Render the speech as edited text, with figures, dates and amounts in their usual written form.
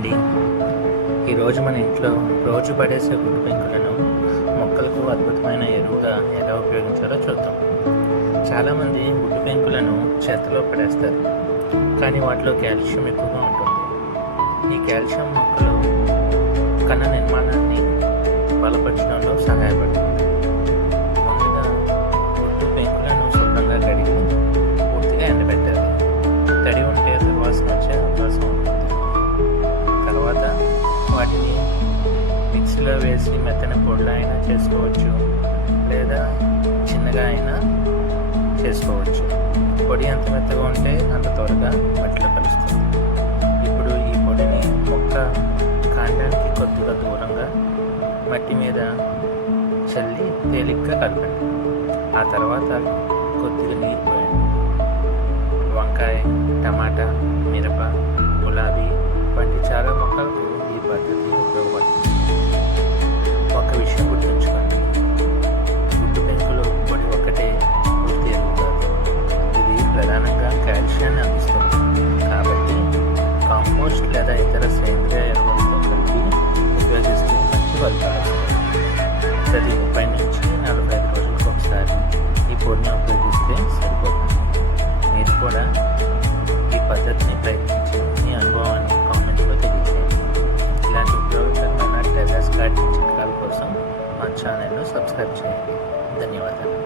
అండి. ఈరోజు మన ఇంట్లో రోజు పడేసే గుడ్డు పెంకులను మొక్కలకు అద్భుతమైన ఎరువుగా ఎలా ఉపయోగించాలో చూద్దాం. చాలామంది గుడ్డు పెంకులను చెత్తలో పడేస్తారు, కానీ వాటిలో కాల్షియం ఎక్కువగా ఉంటుంది. ఈ కాల్షియం మొక్కలు కణ నిర్మాణాన్ని బలపరచడంలో సహాయపడుతుంది. ముందుగా గుడ్డు పెంకులను శుభ్రంగా కడిగి పూర్తిగా ఎండబెట్టాలి. తడి ఉంటే దుర్వాసన వచ్చే అవకాశం ఉంటుంది. తర్వాత వాటిని మిక్సీలో వేసి మెత్తని పొడిలా అయినా చేసుకోవచ్చు, లేదా చిన్నగా అయినా చేసుకోవచ్చు. పొడి ఎంత మెత్తగా ఉంటే అంత త్వరగా మట్టిలో కలుస్తుంది. ఇప్పుడు ఈ పొడిని మొక్క కాండానికి కొద్దిగా దూరంగా మట్టి మీద చల్లి తేలిగ్గా కలపండి. ఆ తర్వాత కొద్దిగా నీరు పోయండి. వంకాయ, టమాటా, మిరప, గులాబీ వంటి చాలా మొక్కలకు ఈ పద్ధతి ఉపయోగపడుతుంది. ఒక విషయం గుర్తుంచుకోండి, గుడ్డు పెంకులు పొడి ఒక్కటే పూర్తి ఎరువు కాదు. ఇది ప్రధానంగా కాల్షియాన్ని అందిస్తుంది. కాబట్టి కాంపోస్ట్ లేదా ఇతర సేంద్రియ ఎరువులతో కలిపి ఉపయోగిస్తే మంచి ఫలితాలు వస్తాయి. ప్రతి 30 నుంచి 45 రోజులకు ఒకసారి ఈ పొడిని ఉపయోగిస్తే సరిపోతుంది. మీరు కూడా ఈ పద్ధతిని ప్రయత్నించి మీ అనుభవాన్ని కామెంట్లో తెలియజేయండి. ఇలాంటి ఉపయోగకరమైన టెర్రస్ గార్డెనింగ్ చిట్కాల కోసం మా ఛానల్ను సబ్స్క్రైబ్ చేయండి. ధన్యవాదాలు.